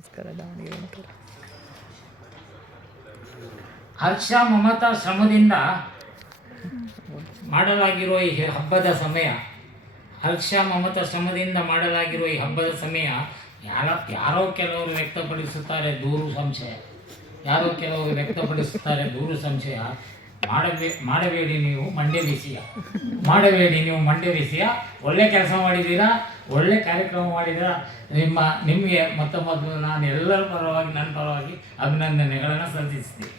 ನಮಸ್ಕಾರ ದಾವಣಗೆರೆ ಅಂತಾರೆ. ಹರ್ಷ ಮಮತಾ ಶ್ರಮದಿಂದ ಮಾಡಲಾಗಿರುವ ಈ ಹಬ್ಬದ ಸಮಯ, ಹರ್ಷ ಮಮತಾ ಶ್ರಮದಿಂದ ಮಾಡಲಾಗಿರುವ ಈ ಹಬ್ಬದ ಸಮಯ ಯಾರೋ ಕೆಲವರು ವ್ಯಕ್ತಪಡಿಸುತ್ತಾರೆ ದೂರು ಸಂಶಯ, ಯಾರೋ ಕೆಲವರು ವ್ಯಕ್ತಪಡಿಸುತ್ತಾರೆ ದೂರು ಸಂಶಯ. ಮಾಡಬೇಡಿ ನೀವು ಮಂಡ್ಯ ಬಿಸಿಯ, ಮಾಡಬೇಡಿ ನೀವು ಮಂಡ್ಯ ಬಿಸಿಯ. ಒಳ್ಳೆ ಕೆಲಸ ಮಾಡಿದ್ದೀರಾ, ಒಳ್ಳೆ ಕಾರ್ಯಕ್ರಮ ಮಾಡಿದ್ದೀರಾ. ನಿಮಗೆ ಮೊದಲು ನಾನು ಎಲ್ಲರ ಪರವಾಗಿ, ನನ್ನ ಪರವಾಗಿ ಅಭಿನಂದನೆಗಳನ್ನು ಸಲ್ಲಿಸ್ತೀನಿ.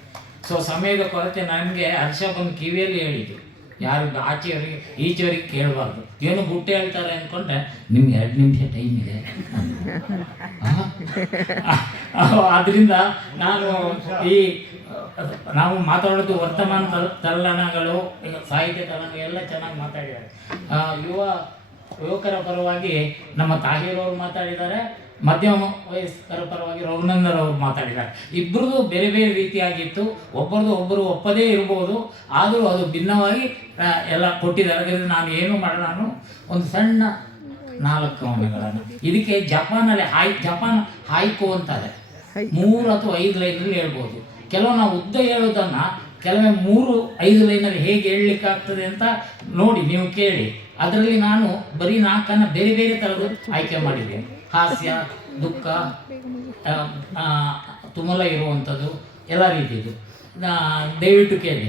ಸೊ ಸಮಯದ ಕೊರತೆ ನನಗೆ ಹರ್ಷ ಬಂದು ಕಿವಿಯಲ್ಲಿ ಹೇಳಿದ್ದು, ಯಾರು ಆಚೆಯವರಿಗೆ ಈಚೆಯವರಿಗೆ ಕೇಳಬಾರ್ದು. ಏನು ಬುಟ್ಟೆ ಹೇಳ್ತಾರೆ ಅಂದ್ಕೊಂಡ್ರೆ ನಿಮ್ಗೆ 2 ನಿಮಿಷ ಟೈಮ್ ಇದೆ. ಆದ್ದರಿಂದ ನಾವು ಮಾತಾಡೋದು ವರ್ತಮಾನ ತಲ್ಲಣಗಳು, ಸಾಹಿತ್ಯ ತಲ್ಲಣ ಎಲ್ಲ ಚೆನ್ನಾಗಿ ಮಾತಾಡಿದ್ದಾರೆ. ಯುವಕರ ಪರವಾಗಿ ನಮ್ಮ ತಾಹಿರವರು ಮಾತಾಡಿದ್ದಾರೆ, ಮಧ್ಯಮ ವಯಸ್ಕರ ಪರವಾಗಿ ರಘುನಂದನ್ ಅವರು ಮಾತಾಡಿದ್ದಾರೆ. ಇಬ್ಬರದು ಬೇರೆ ಬೇರೆ ರೀತಿಯಾಗಿತ್ತು, ಒಬ್ಬರು ಒಪ್ಪದೇ ಇರ್ಬೋದು, ಆದರೂ ಅದು ಭಿನ್ನವಾಗಿ ಎಲ್ಲ ಕೊಟ್ಟಿದ್ದಾರೆ. ಅದರಿಂದ ನಾನು ಏನು ಮಾಡೋಣ, ನಾನು ಒಂದು ಸಣ್ಣ 4 ಕವನಗಳನ್ನು ಇದಕ್ಕೆ ಜಪಾನ್ ಹಾಯ್ಕೋ ಅಂತಾರೆ. 3 ಅಥವಾ 5 ಲೈನಲ್ಲಿ ಹೇಳ್ಬೋದು. ಕೆಲವು ನಾವು ಉದ್ದ ಹೇಳೋದನ್ನು ಕೆಲವೇ 3-5 ಲೈನಲ್ಲಿ ಹೇಗೆ ಹೇಳಲಿಕ್ಕಾಗ್ತದೆ ಅಂತ ನೋಡಿ ನೀವು ಕೇಳಿ. ಅದರಲ್ಲಿ ನಾನು ಬರೀ 4 ಬೇರೆ ಬೇರೆ ಥರದ್ದು ಆಯ್ಕೆ ಮಾಡಿದ್ದೇನೆ. ಹಾಸ್ಯ, ದುಃಖ, ತುಮಲ ಇರುವಂಥದ್ದು ಎಲ್ಲ ರೀತಿಯದು. ದಯವಿಟ್ಟು ಕೇಳಿ.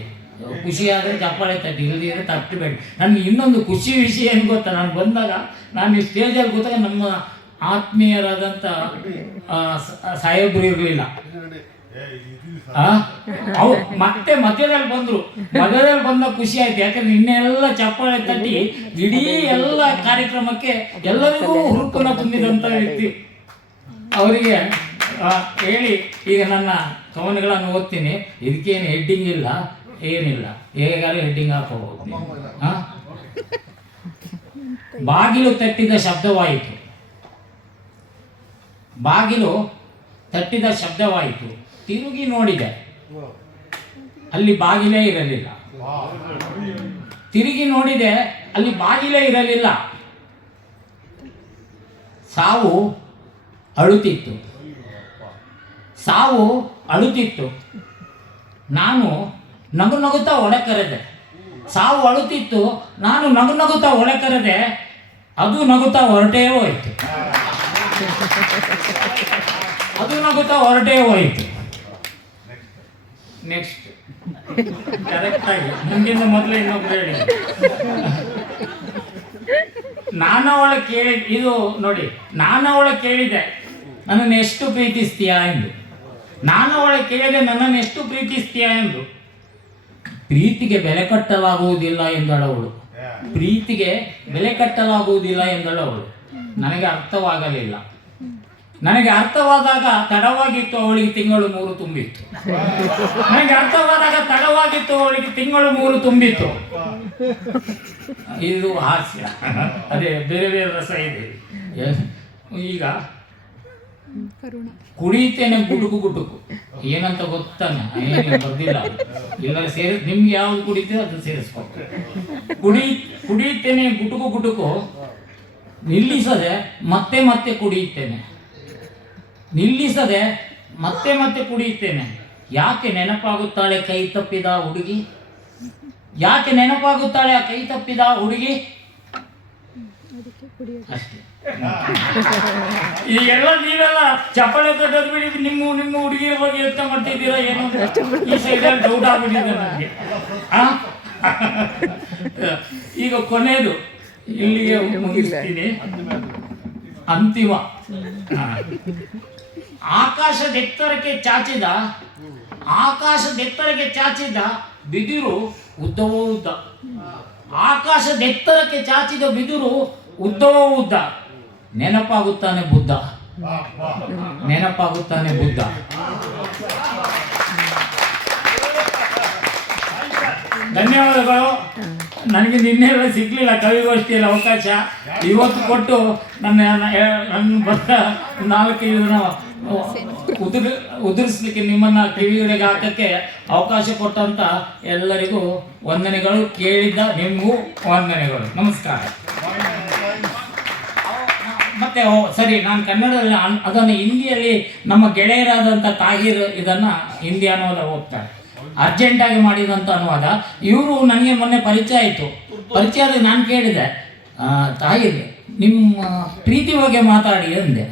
ಖುಷಿಯಾದರೆ ಚಪ್ಪಾಳೆ ತಟ್ಟಿ, ಇಲ್ಲದಿದ್ದರೆ ತಟ್ಟಬೇಡಿ. ನನಗೆ ಇನ್ನೊಂದು ಖುಷಿ ವಿಷಯ ಏನು ಗೊತ್ತಾ, ನಾನು ಬಂದಾಗ ನಾನು ಈ ಸ್ಟೇಜಲ್ಲಿ ಕೂತಾಗ ನಮ್ಮ ಆತ್ಮೀಯರಾದಂಥ ಸಾಹೇಬರು ಇರಲಿಲ್ಲ. ಅವ್ರು ಮತ್ತೆ ಮಧ್ಯದಲ್ಲಿ ಬಂದರು. ಮಧ್ಯದಲ್ಲಿ ಬಂದ ಖುಷಿ ಆಯ್ತು, ಯಾಕಂದ್ರೆ ಇನ್ನೆಲ್ಲ ಚಪ್ಪಾಳೆ ತಟ್ಟಿ ಇಡೀ ಎಲ್ಲ ಕಾರ್ಯಕ್ರಮಕ್ಕೆ ಎಲ್ಲರಿಗೂ ಹುರುಪನ್ನು ತುಂಬಿದಂಥ ವ್ಯಕ್ತಿ. ಅವರಿಗೆ ಹೇಳಿ ಈಗ ನನ್ನ ಕವನಗಳನ್ನು ಓದ್ತೀನಿ. ಇದಕ್ಕೇನು ಹೆಡ್ಡಿಂಗ್ ಇಲ್ಲ, ಏನಿಲ್ಲ, ಹೇಗಾದ್ರೂ ಹೆಡ್ಡಿಂಗ್ ಹಾಕೋಬಹುದು. ಬಾಗಿಲು ತಟ್ಟಿದ ಶಬ್ದವಾಯಿತು, ಬಾಗಿಲು ತಟ್ಟಿದ ಶಬ್ದವಾಯಿತು. ತಿರುಗಿ ನೋಡಿದೆ, ಅಲ್ಲಿ ಬಾಗಿಲೇ ಇರಲಿಲ್ಲ. ತಿರುಗಿ ನೋಡಿದೆ, ಅಲ್ಲಿ ಬಾಗಿಲೇ ಇರಲಿಲ್ಲ. ಸಾವು ಅಳುತ್ತಿತ್ತು, ಸಾವು ಅಳುತ್ತಿತ್ತು. ನಾನು ನಗು ನಗುತ್ತಾ ಒಳಕರೆದೆ. ಸಾವು ಅಳುತ್ತಿತ್ತು, ನಾನು ನಗು ನಗುತ್ತಾ ಒಳಕರೆದೆ. ಅದು ನಗುತ್ತಾ ಹೊರಟೇ ಹೋಯಿತು, ಅದು ನಗುತ್ತಾ ಹೊರಟೇ ಹೋಯಿತು. ನೆಕ್ಸ್ಟ್ ಕರೆಕ್ಟಾಗಿ ಮುಂದಿನ ಮೊದಲೇ ಇನ್ನೊಬ್ರು ಹೇಳಿ. ನಾನವಳ ಕೇಳಿ, ಇದು ನೋಡಿ, ನಾನವಳ ಕೇಳಿದೆ ನನ್ನನ್ನು ಎಷ್ಟು ಪ್ರೀತಿಸ್ತೀಯಾ ಎಂದು. ನಾನವಳ ಕೇಳಿದೆ ನನ್ನನ್ನು ಎಷ್ಟು ಪ್ರೀತಿಸ್ತೀಯಾ ಎಂದು. ಪ್ರೀತಿಗೆ ಬೆಲೆ ಕಟ್ಟಲಾಗುವುದಿಲ್ಲ ಎಂದಳವಳು, ಪ್ರೀತಿಗೆ ಬೆಲೆ ಕಟ್ಟಲಾಗುವುದಿಲ್ಲ ಎಂದಳವಳು. ನನಗೆ ಅರ್ಥವಾಗಲಿಲ್ಲ. ನನಗೆ ಅರ್ಥವಾದಾಗ ತಡವಾಗಿತ್ತು, ಅವಳಿಗೆ ತಿಂಗಳು 3 ತುಂಬಿತ್ತು. ನನಗೆ ಅರ್ಥವಾದಾಗ ತಡವಾಗಿತ್ತು, ಅವಳಿಗೆ ತಿಂಗಳು 3 ತುಂಬಿತ್ತು. ಇದು ಹಾಸ್ಯ, ಅದೇ ಬೇರೆ ಬೇರೆ ರಸ ಇದೆ. ಈಗ ಕುಡಿತೇನೆ ಗುಟುಕು ಗುಟುಕು ಏನಂತ ಗೊತ್ತಾನೆ, ಏನು ಬರ್ದಿಲ್ಲ. ಇಲ್ಲ ನಿಮ್ಗೆ ಯಾವ್ದು ಕುಡಿತೀರೋ ಅದನ್ನು ಸೇರಿಸ್ಬೇಕು. ಕುಡಿಯುತ್ತೇನೆ ಗುಟುಕು ಗುಟುಕು, ನಿಲ್ಲಿಸದೆ ಮತ್ತೆ ಮತ್ತೆ ಕುಡಿಯುತ್ತೇನೆ, ನಿಲ್ಲಿಸದೆ ಮತ್ತೆ ಮತ್ತೆ ಕುಡಿಯುತ್ತೇನೆ. ಯಾಕೆ ನೆನಪಾಗುತ್ತಾಳೆ ಕೈ ತಪ್ಪಿದ ಹುಡುಗಿ, ಯಾಕೆ ನೆನಪಾಗುತ್ತಾಳೆ ಆ ಕೈ ತಪ್ಪಿದ ಹುಡುಗಿ. ಅಷ್ಟೇ. ಈಗೆಲ್ಲ ನೀವೆಲ್ಲ ಚಪ್ಪಳೆ ತೊಟ್ಟದ್ ಬಿಡಿ, ನಿಮ್ಮ ಹುಡುಗಿಯ ಬಗ್ಗೆ ಯೋಚನೆ ಮಾಡ್ತಿದ್ದೀರಾ ಏನೋ. ಈ ಸೈಡಲ್ಲಿ ಡೌಟ್ ಆಗ್ಬಿಟ್ಟಿದೆ ನನಗೆ. ಈಗ ಕೊನೆಯದು ಇಲ್ಲಿಗೆ ಮುಗಿಸ್ತೀನಿ. ಅಂತಿಮ. ಆಕಾಶದೆತ್ತರಕ್ಕೆ ಚಾಚಿದ ಬಿದಿರು ಉದ್ದವೋ ಉದ್ದ. ಆಕಾಶದೆತ್ತರಕ್ಕೆ ಚಾಚಿದ ಬಿದಿರು ಉದ್ದವೋ ಉದ್ದ. ನೆನಪಾಗುತ್ತಾನೆ ಬುದ್ಧ, ನೆನಪಾಗುತ್ತಾನೆ ಬುದ್ಧ. ಧನ್ಯವಾದಗಳು. ನನಗೆ ನಿನ್ನೆಲ್ಲ ಸಿಗ್ಲಿಲ್ಲ ಕವಿಗೋಷ್ಠಿಯಲ್ಲಿ ಅವಕಾಶ. ಇವತ್ತು ಕೊಟ್ಟು ನನ್ನ ಬರ್ತ 4 ದಿನ ಉದುರಿಸ್ಲಿಕ್ಕೆ, ನಿಮ್ಮನ್ನು ಕಿವಿಗಳಿಗೆ ಹಾಕಕ್ಕೆ ಅವಕಾಶ ಕೊಟ್ಟಂತ ಎಲ್ಲರಿಗೂ ವಂದನೆಗಳು. ಕೇಳಿದ್ದ ನಿಮಗೂ ವಂದನೆಗಳು. ನಮಸ್ಕಾರ. ಮತ್ತೆ ಸರಿ, ನಾನು ಕನ್ನಡದಲ್ಲಿ ಅದನ್ನು ಹಿಂದಿಯಲ್ಲಿ ನಮ್ಮ ಗೆಳೆಯರಾದಂಥ ತಾಹಿರ್ ಇದನ್ನು ಹಿಂದಿ ಅನುವಾದ ಹೋಗ್ತಾರೆ, ಅರ್ಜೆಂಟಾಗಿ ಮಾಡಿದಂಥ ಅನುವಾದ. ಇವರು ನನಗೆ ಮೊನ್ನೆ ಪರಿಚಯ ಆಯಿತು. ಪರಿಚಯದ ನಾನು ಕೇಳಿದೆ, ತಾಹಿರ್ ನಿಮ್ಮ ಪ್ರೀತಿ ಬಗ್ಗೆ ಮಾತಾಡಿ ಅಂದೆ.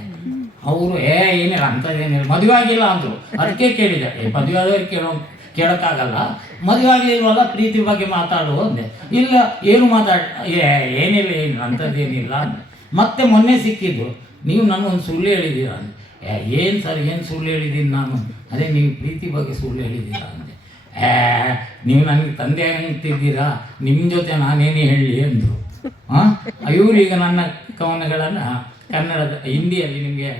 ಅವರು ಏನಿಲ್ಲ ಅಂಥದ್ದೇನಿಲ್ಲ, ಮದುವೆ ಆಗಿಲ್ಲ ಅಂದರು. ಅದಕ್ಕೆ ಕೇಳಿದೆ, ಮದುವೆ ಆದವ್ರಿಗೆ ಕೇಳೋಕ್ಕಾಗಲ್ಲ, ಮದುವೆ ಆಗಲಿಲ್ವಲ್ಲ ಪ್ರೀತಿ ಬಗ್ಗೆ ಮಾತಾಡು ಅಂದೆ. ಇಲ್ಲ ಏನು ಏನಿಲ್ಲ ಅಂಥದ್ದೇನಿಲ್ಲ ಅಂದೆ. ಮತ್ತೆ ಮೊನ್ನೆ ಸಿಕ್ಕಿದ್ದು, ನೀವು ನನಗೊಂದು ಸುಳ್ಳು ಹೇಳಿದ್ದೀರಾ ಅಂದೆ. ಏನು ಸರ್, ಏನು ಸುಳ್ಳು ಹೇಳಿದ್ದೀನಿ ನಾನು? ಅದೇ ನೀವು ಪ್ರೀತಿ ಬಗ್ಗೆ ಸುಳ್ಳು ಹೇಳಿದ್ದೀರಾ ಅಂದೆ. ನೀವು ನನಗೆ ತಂದೆ ಅಂತಿದ್ದೀರಾ, ನಿಮ್ಮ ಜೊತೆ ನಾನೇನೇ ಹೇಳಲಿ ಅಂದರು. ಇವರು ಈಗ ನನ್ನ ಕವನಗಳನ್ನು ಕನ್ನಡದ ಹಿಂದಿಯಲ್ಲಿ ನಿಮಗೆ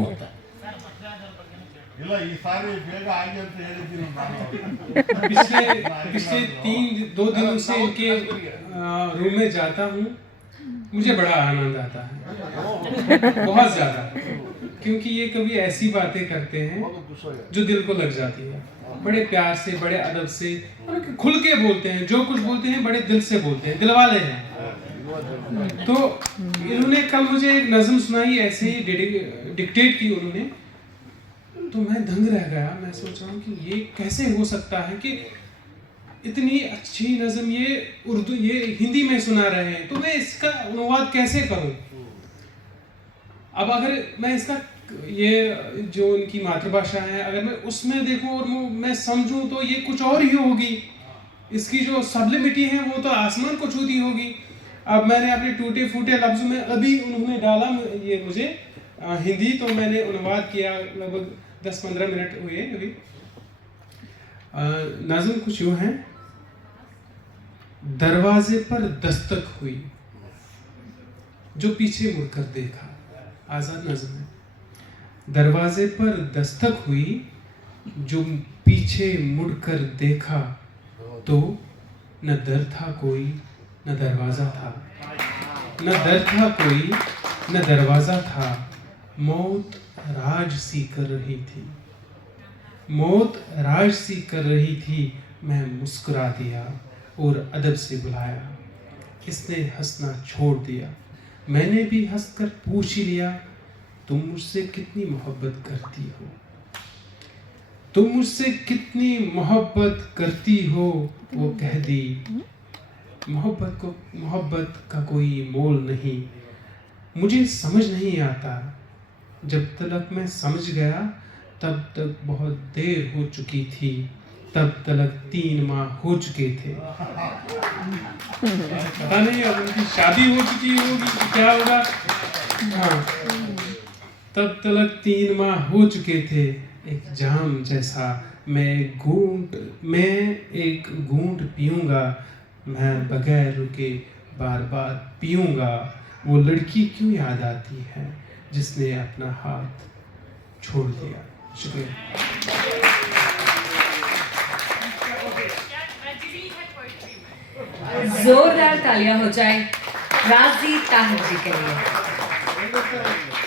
ಓದ್ತಾರೆ. पिछले 2 दिनों से इनके रूम में जाता हूँ, मुझे बड़ा आनंद आता है, बहुत ज़्यादा, क्योंकि ये कभी ऐसी बातें करते हैं जो दिल को लग जाती है। बड़े प्यार से, बड़े अदब से, खुल के बोलते हैं, जो कुछ बोलते हैं बड़े दिल से बोलते हैं, दिल वाले हैं। तो इन्होंने कल मुझे एक नज़म सुनाई, ऐसे ही डिक्टेट की उन्होंने, तो मैं दंग रह गया। मैं सोच रहा हूँ कि ये कैसे हो सकता है कि इतनी अच्छी नज़म ये उर्दू, ये हिंदी में सुना रहे हैं, तो मैं इसका अनुवाद कैसे करूँ? अब अगर मैं इसका, ये जो इनकी मातृभाषा है, अगर मैं उसमें देखूँ और मैं समझूँ तो ये कुछ और ही होगी। इसकी जो सबलिमिटी है वो तो आसमान को छूती होगी। अब मैंने अपने टूटे फूटे लफ्ज़ में अभी उन्होंने डाला ये मुझे हिंदी, तो मैंने अनुवाद किया, लगभग 10-15 मिनट हुए अभी। नज़म कुछ यूँ है। दरवाजे पर दस्तक हुई, जो पीछे मुड़कर देखा। आज़ाद नज़म है। दरवाजे पर दस्तक हुई, जो पीछे मुड़कर देखा, तो न दर था कोई न दरवाज़ा था, न दर था कोई न दरवाज़ा था। मौत राज सी कर रही थी, मौत राज सी कर रही थी। मैं मुस्कुरा दिया और अदब से बुलाया, इसने हंसना छोड़ दिया। मैंने भी हंसकर पूछ ही लिया, तुम मुझसे कितनी मोहब्बत करती हो, तुम मुझसे कितनी मोहब्बत करती हो। वो कह दी, मोहब्बत का कोई मोल नहीं। मुझे समझ नहीं आता, जब तलक मैं समझ गया तब तक बहुत देर हो चुकी थी, तब तलक 3 माह हो चुके थे। पता नहीं अब उनकी शादी हो चुकी होगी, क्या होगा। हाँ, तब तलक 3 माह हो चुके थे। एक जाम जैसा मैं एक घूंट पीऊँगा, मैं बगैर रुके बार बार पीऊँगा। वो लड़की क्यों याद आती है जिसने अपना हाथ छोड़ दिया। शुक्रिया। जोरदार तालियां हो जाए राजी ताहिर जी के लिए।